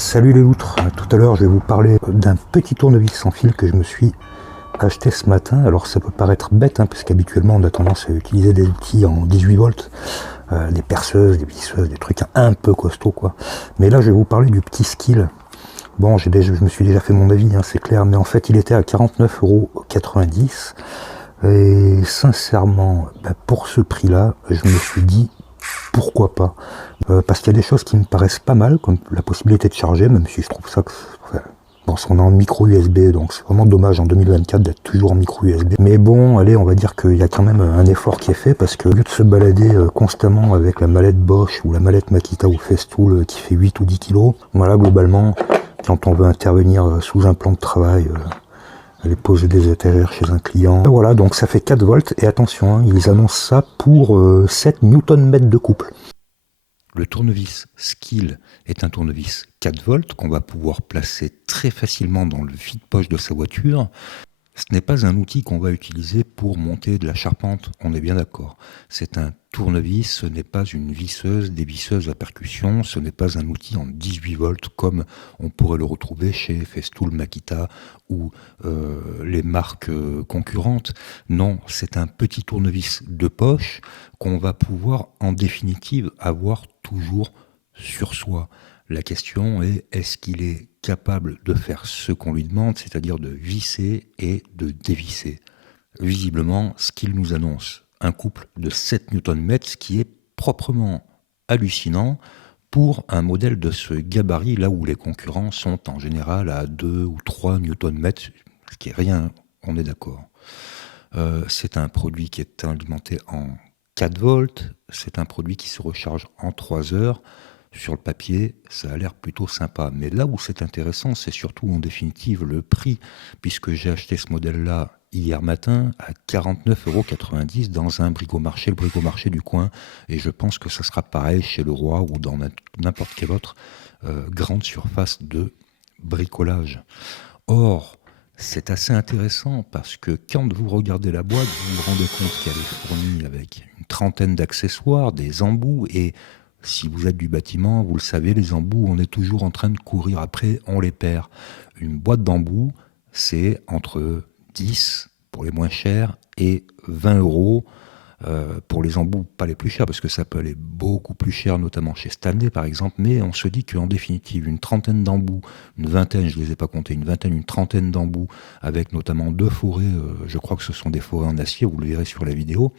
Salut les loutres, tout à l'heure je vais vous parler d'un petit tournevis sans fil que je me suis acheté ce matin. Alors ça peut paraître bête, parce qu'habituellement on a tendance à utiliser des outils en 18 volts, des perceuses, des visseuses, des trucs un peu costauds quoi. Mais là je vais vous parler du petit Skil. Bon, je me suis déjà fait mon avis, c'est clair, mais en fait il était à 49,90 €. Et sincèrement, pour ce prix-là, je me suis dit pourquoi pas, parce qu'il y a des choses qui me paraissent pas mal, comme la possibilité de charger, même si je trouve ça que... Bon, on est en micro USB, donc c'est vraiment dommage en 2024 d'être toujours en micro USB. Mais bon, allez, on va dire qu'il y a quand même un effort qui est fait, parce que au lieu de se balader constamment avec la mallette Bosch ou la mallette Makita ou Festool qui fait 8 ou 10 kilos, voilà, globalement, quand on veut intervenir sous un plan de travail, aller poser des étagères chez un client. Voilà, donc ça fait 4 volts, et attention, ils annoncent ça pour 7 Nm de couple. Le tournevis Skil est un tournevis 4 volts qu'on va pouvoir placer très facilement dans le vide-poche de sa voiture. Ce n'est pas un outil qu'on va utiliser pour monter de la charpente, on est bien d'accord. C'est un tournevis, ce n'est pas une visseuse, des visseuses à percussion, ce n'est pas un outil en 18 volts comme on pourrait le retrouver chez Festool, Makita ou les marques concurrentes. Non, c'est un petit tournevis de poche qu'on va pouvoir en définitive avoir toujours sur soi. La question est, est-ce qu'il est capable de faire ce qu'on lui demande, c'est-à-dire de visser et de dévisser? Visiblement, ce qu'il nous annonce, un couple de 7 Nm, ce qui est proprement hallucinant pour un modèle de ce gabarit, là où les concurrents sont en général à 2 ou 3 Nm, ce qui est rien, on est d'accord. C'est un produit qui est alimenté en 4 volts, c'est un produit qui se recharge en 3 heures. Sur le papier, ça a l'air plutôt sympa. Mais là où c'est intéressant, c'est surtout en définitive le prix, puisque j'ai acheté ce modèle-là hier matin à 49,90 € dans un bricomarché, le bricomarché du coin. Et je pense que ça sera pareil chez Leroy ou dans n'importe quelle autre grande surface de bricolage. Or, c'est assez intéressant parce que quand vous regardez la boîte, vous vous rendez compte qu'elle est fournie avec une trentaine d'accessoires, des embouts, et si vous êtes du bâtiment, vous le savez, les embouts, on est toujours en train de courir après, on les perd. Une boîte d'embouts, c'est entre 10 pour les moins chers et 20 € pour les embouts pas les plus chers, parce que ça peut aller beaucoup plus cher, notamment chez Stanley par exemple, mais on se dit qu'en définitive, une trentaine d'embouts, une vingtaine, je ne les ai pas comptés, une trentaine d'embouts, avec notamment 2 forêts, je crois que ce sont des forêts en acier, vous le verrez sur la vidéo,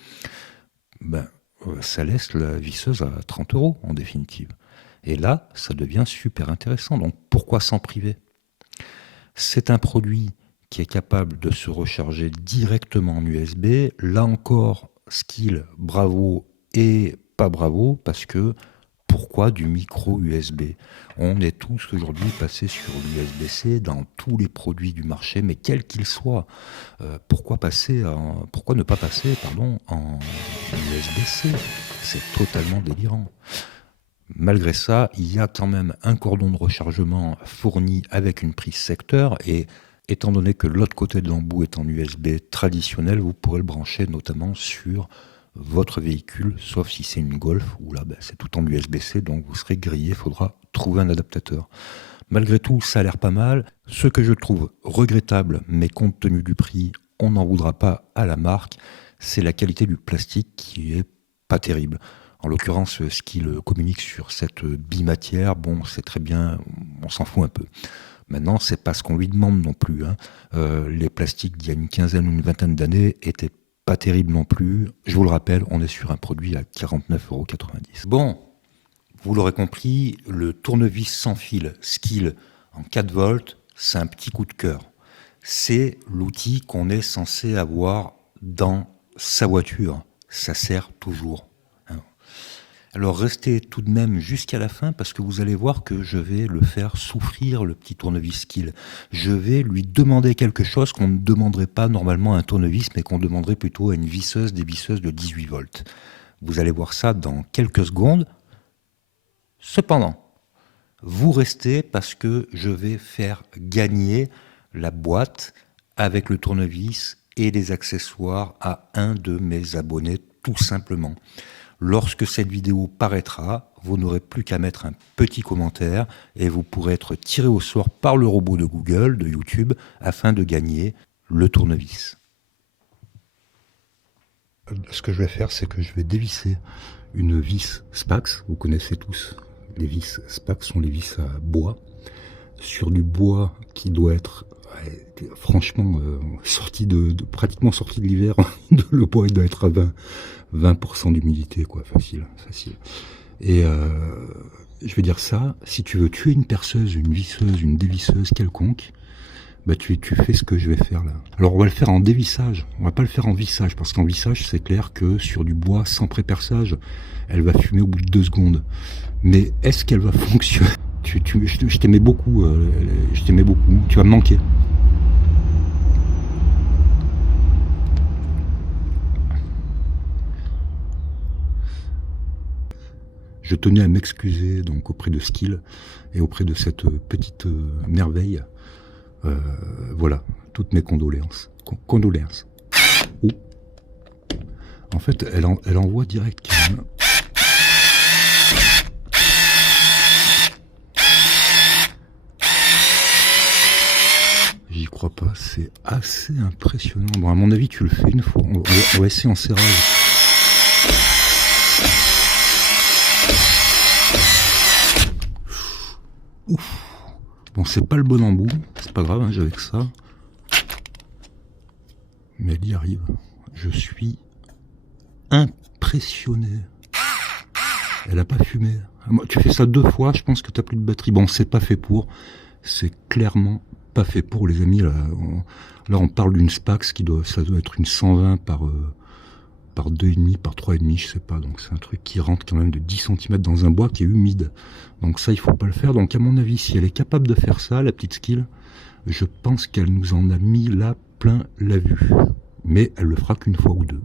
ça laisse la visseuse à 30 € en définitive. Et là, ça devient super intéressant. Donc pourquoi s'en priver? C'est un produit qui est capable de se recharger directement en USB. Là encore, Skil, bravo et pas bravo, parce que pourquoi du micro USB? On est tous aujourd'hui passés sur l'USB-C dans tous les produits du marché, mais quels qu'ils soient. Pourquoi ne pas passer en USB-C? C'est totalement délirant. Malgré ça, il y a quand même un cordon de rechargement fourni avec une prise secteur, et étant donné que l'autre côté de l'embout est en USB traditionnel, vous pourrez le brancher notamment sur votre véhicule, sauf si c'est une Golf, où là c'est tout en USB-C, donc vous serez grillé, il faudra trouver un adaptateur. Malgré tout, ça a l'air pas mal. Ce que je trouve regrettable, mais compte tenu du prix, on n'en voudra pas à la marque, c'est la qualité du plastique qui est pas terrible. En l'occurrence, ce qu'il communique sur cette bimatière, bon, c'est très bien, on s'en fout un peu. Maintenant, c'est pas ce qu'on lui demande non plus. Les plastiques d'il y a une quinzaine ou une vingtaine d'années étaient pas terribles non plus. Je vous le rappelle, on est sur un produit à 49,90 €. Bon, vous l'aurez compris, le tournevis sans fil Skil en 4 volts, c'est un petit coup de cœur. C'est l'outil qu'on est censé avoir dans sa voiture. Ça sert toujours. Alors restez tout de même jusqu'à la fin, parce que vous allez voir que je vais le faire souffrir, le petit tournevis Skil. Je vais lui demander quelque chose qu'on ne demanderait pas normalement à un tournevis, mais qu'on demanderait plutôt à une visseuse, des visseuses de 18 volts. Vous allez voir ça dans quelques secondes. Cependant, vous restez, parce que je vais faire gagner la boîte avec le tournevis et les accessoires à un de mes abonnés, tout simplement. Lorsque cette vidéo paraîtra, vous n'aurez plus qu'à mettre un petit commentaire et vous pourrez être tiré au sort par le robot de Google, de YouTube, afin de gagner le tournevis. Ce que je vais faire, c'est que je vais dévisser une vis Spax. Vous connaissez tous, les vis Spax sont les vis à bois. Sur du bois qui doit être franchement pratiquement sorti de l'hiver. Le bois il doit être à 20% d'humidité, quoi, facile. Et je vais dire ça, si tu veux tuer une perceuse, une visseuse, une dévisseuse quelconque, bah tu fais ce que je vais faire là. Alors on va le faire en dévissage, on va pas le faire en vissage, parce qu'en vissage c'est clair que sur du bois sans pré-perçage, elle va fumer au bout de 2 secondes. Mais est-ce qu'elle va fonctionner? Je t'aimais beaucoup, tu vas me manquer. Je tenais à m'excuser donc auprès de Skill et auprès de cette petite merveille. Voilà, toutes mes condoléances. Condoléances. Oh. En fait, elle envoie direct quand même. J'y crois pas, c'est assez impressionnant. Bon, à mon avis, tu le fais une fois. On va essayer en serrage. Ouf. Bon, c'est pas le bon embout, c'est pas grave, hein, j'avais que ça. Mais elle y arrive. Je suis impressionné. Elle a pas fumé. Tu fais ça 2 fois, je pense que t'as plus de batterie. Bon, c'est pas fait pour. C'est clairement pas fait pour, les amis. Là, on parle d'une Spax ça doit être une 120 par 2,5, par 3,5, je sais pas. Donc c'est un truc qui rentre quand même de 10 cm dans un bois qui est humide. Donc ça, il faut pas le faire. Donc à mon avis, si elle est capable de faire ça, la petite Skill, je pense qu'elle nous en a mis là plein la vue. Mais elle le fera qu'une fois ou 2.